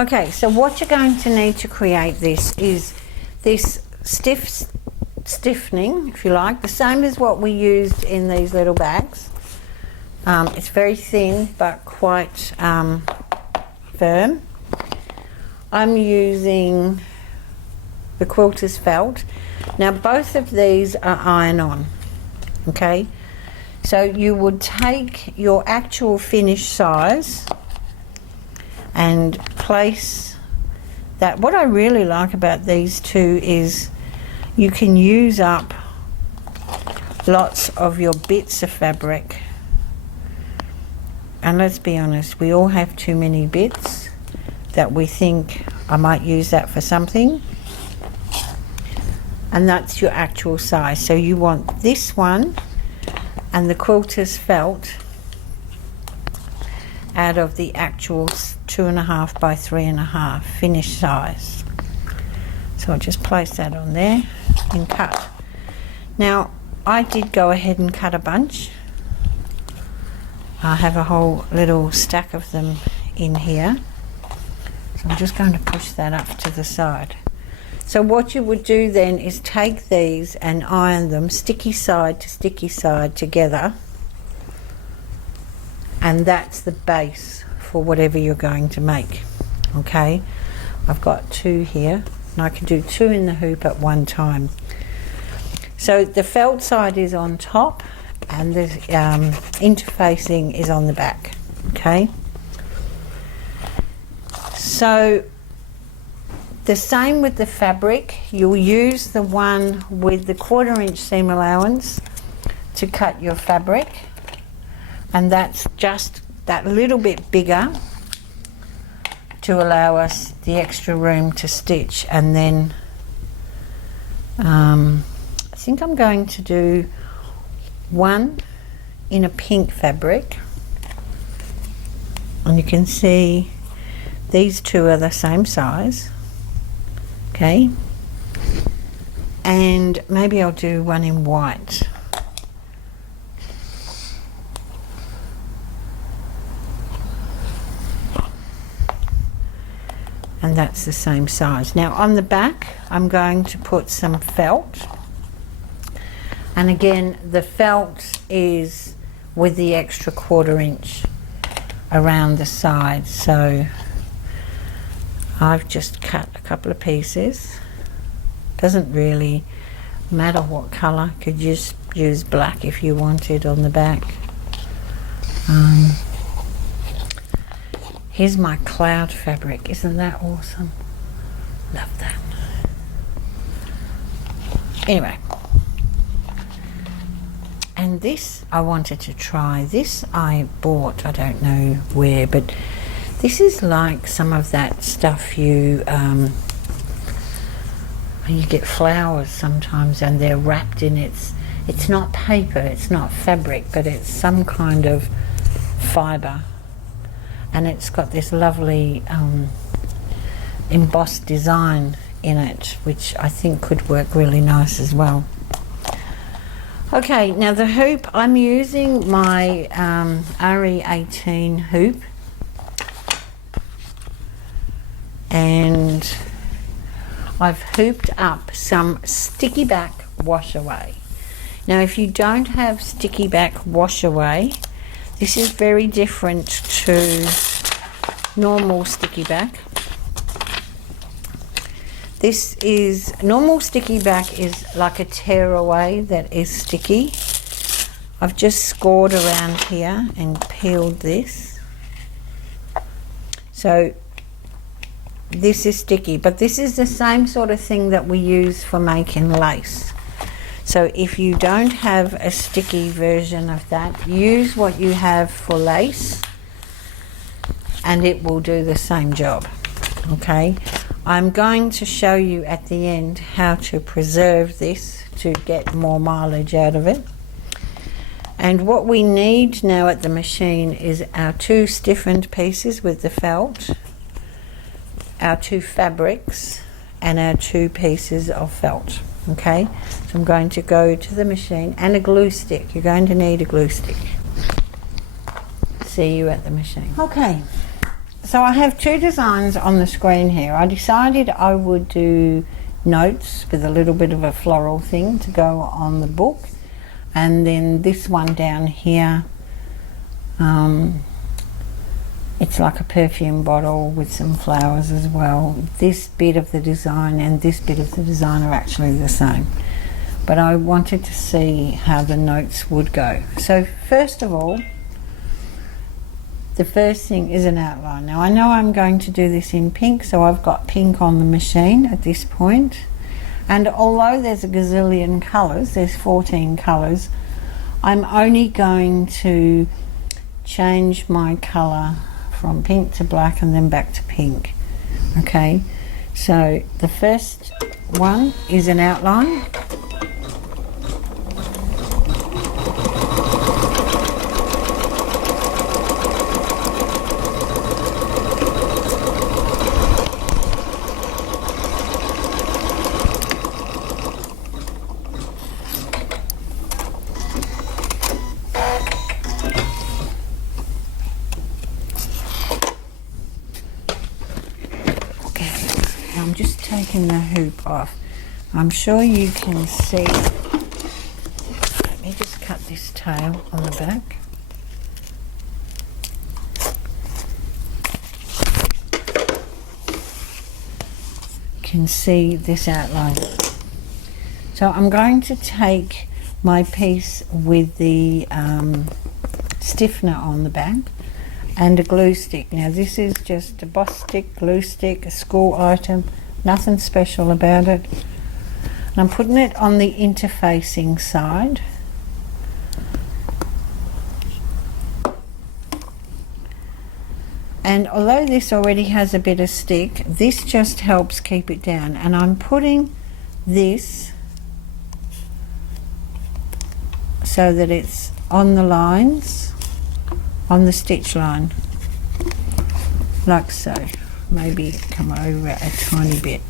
Okay, so what you're going to need to create this is this stiffening, if you like, the same as what we used in these little bags. It's very thin but quite firm. I'm using the Quilter's felt. Now both of these are iron-on, okay? So you would take your actual finished size and place that. What I really like about these two is you can use up lots of your bits of fabric. And let's be honest, we all have too many bits that we think I might use that for something. And that's your actual size. So you want this one and the Quilter's felt out of the actual 2.5 by 3.5 finished size. So I'll just place that on there and cut. Now I did go ahead and cut a bunch. I have a whole little stack of them in here. So I'm just going to push that up to the side. So what you would do then is take these and iron them sticky side to sticky side together. And that's the base for whatever you're going to make. Okay, I've got 2 here and I can do 2 in the hoop at one time. So the felt side is on top and the interfacing is on the back. Okay, so the same with the fabric. You'll use the one with the 1/4 inch seam allowance to cut your fabric, and that's just that little bit bigger to allow us the extra room to stitch. And then I think I'm going to do one in a pink fabric, and you can see these two are the same size. Okay, and maybe I'll do one in white. And that's the same size. Now on the back I'm going to put some felt, and again the felt is with the extra 1/4 inch around the side. So I've just cut a couple of pieces. Doesn't really matter what colour, could just use black if you wanted on the back. Here's my cloud fabric, isn't that awesome? Love that. Anyway, and this I wanted to try. This I bought, I don't know where, but this is like some of that stuff you get flowers sometimes and they're wrapped in it's not paper, it's not fabric, but it's some kind of fibre, and it's got this lovely embossed design in it, which I think could work really nice as well. Okay, now the hoop, I'm using my RE18 hoop, and I've hooped up some sticky back wash away. Now if you don't have sticky back wash away, this is very different to normal sticky back. This is, normal sticky back is like a tear away that is sticky. I've just scored around here and peeled this. So this is sticky, but this is the same sort of thing that we use for making lace. So if you don't have a sticky version of that, use what you have for lace and it will do the same job. Okay, I'm going to show you at the end how to preserve this to get more mileage out of it. And what we need now at the machine is our 2 stiffened pieces with the felt, our 2 fabrics, and our 2 pieces of felt. Okay, so I'm going to go to the machine, and a glue stick. You're going to need a glue stick. See you at the machine. Okay, So I have two designs on the screen here. I decided I would do notes with a little bit of a floral thing to go on the book, and then this one down here, it's like a perfume bottle with some flowers as well. This bit of the design and this bit of the design are actually the same, but I wanted to see how the notes would go. So first of all, the first thing is an outline. Now I know I'm going to do this in pink, so I've got pink on the machine at this point. And although there's a gazillion colours, there's 14 colours, I'm only going to change my colour from pink to black and then back to pink. Okay, so the first one is an outline. I'm just taking the hoop off. I'm sure you can see. Let me just cut this tail on the back. Can see this outline. So I'm going to take my piece with the stiffener on the back and a glue stick. Now this is just a boss stick, glue stick, a school item, nothing special about it. And I'm putting it on the interfacing side. And although this already has a bit of stick, this just helps keep it down. And I'm putting this so that it's on the lines, on the stitch line, like so. Maybe come over a tiny bit.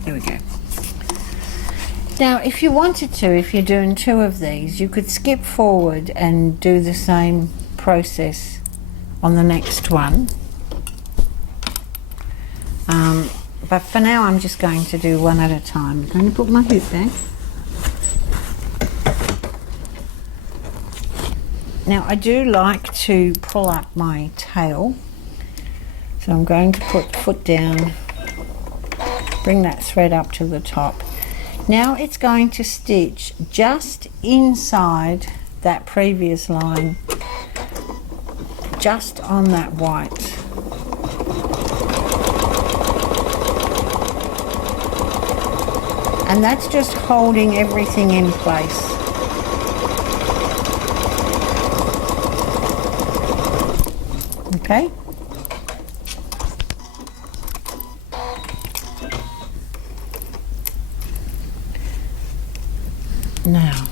There we go. Now if you wanted to, if you're doing two of these, you could skip forward and do the same process on the next one. But for now I'm just going to do one at a time. I'm going to put my hoop back. Now I do like to pull up my tail, so I'm going to put foot down, bring that thread up to the top. Now it's going to stitch just inside that previous line, just on that white. And that's just holding everything in place. Okay? Now,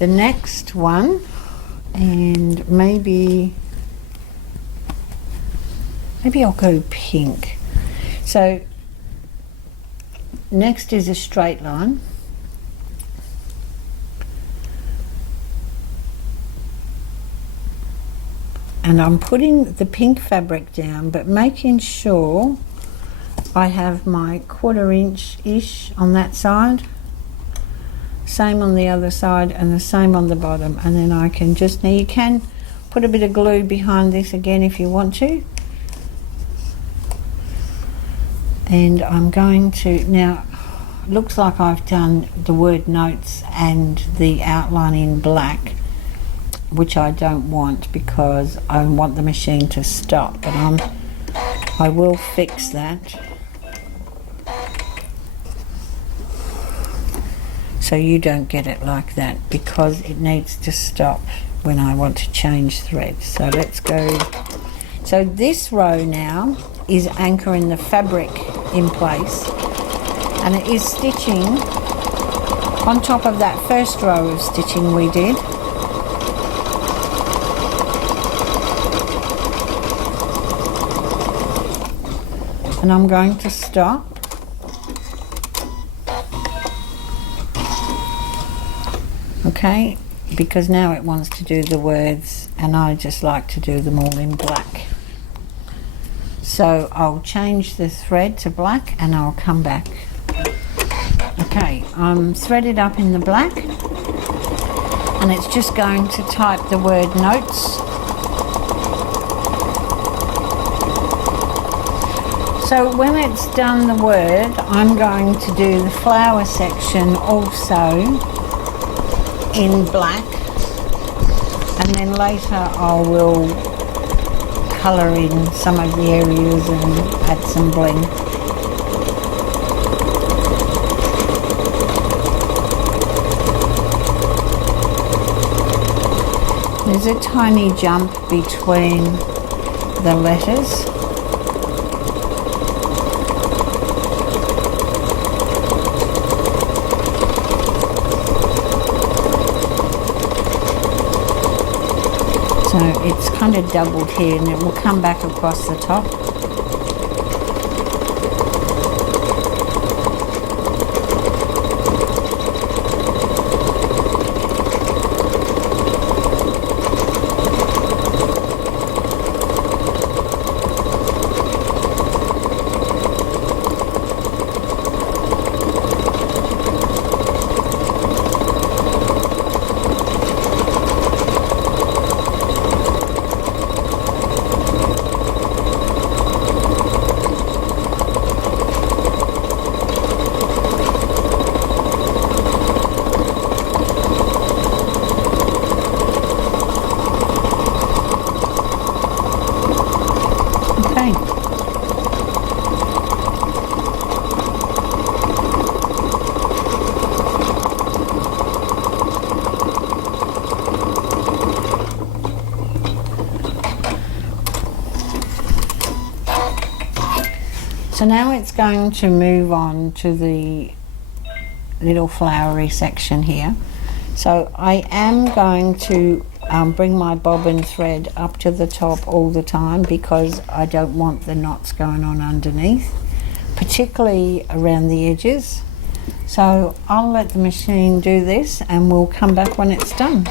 the next one, and maybe I'll go pink. So next is a straight line. And I'm putting the pink fabric down, but making sure I have my 1/4 inch-ish on that side, same on the other side, and the same on the bottom. And then I can just, now you can put a bit of glue behind this again if you want to. And I'm going to, now looks like I've done the word notes and the outline in black, which I don't want because I want the machine to stop, but I will fix that so you don't get it like that, because it needs to stop when I want to change thread. So let's go. So this row now is anchoring the fabric in place, and it is stitching on top of that first row of stitching we did. and I'm going to stop. Okay, because now it wants to do the words and I just like to do them all in black. So I'll change the thread to black and I'll come back. Okay, I'm threaded up in the black and it's just going to type the word notes. So when it's done the word, I'm going to do the flower section also in black, and then later I will colour in some of the areas and add some bling. There's a tiny jump between the letters. So it's kind of doubled here and it will come back across the top. So now it's going to move on to the little flowery section here. So I am going to bring my bobbin thread up to the top all the time because I don't want the knots going on underneath, particularly around the edges. So I'll let the machine do this and we'll come back when it's done.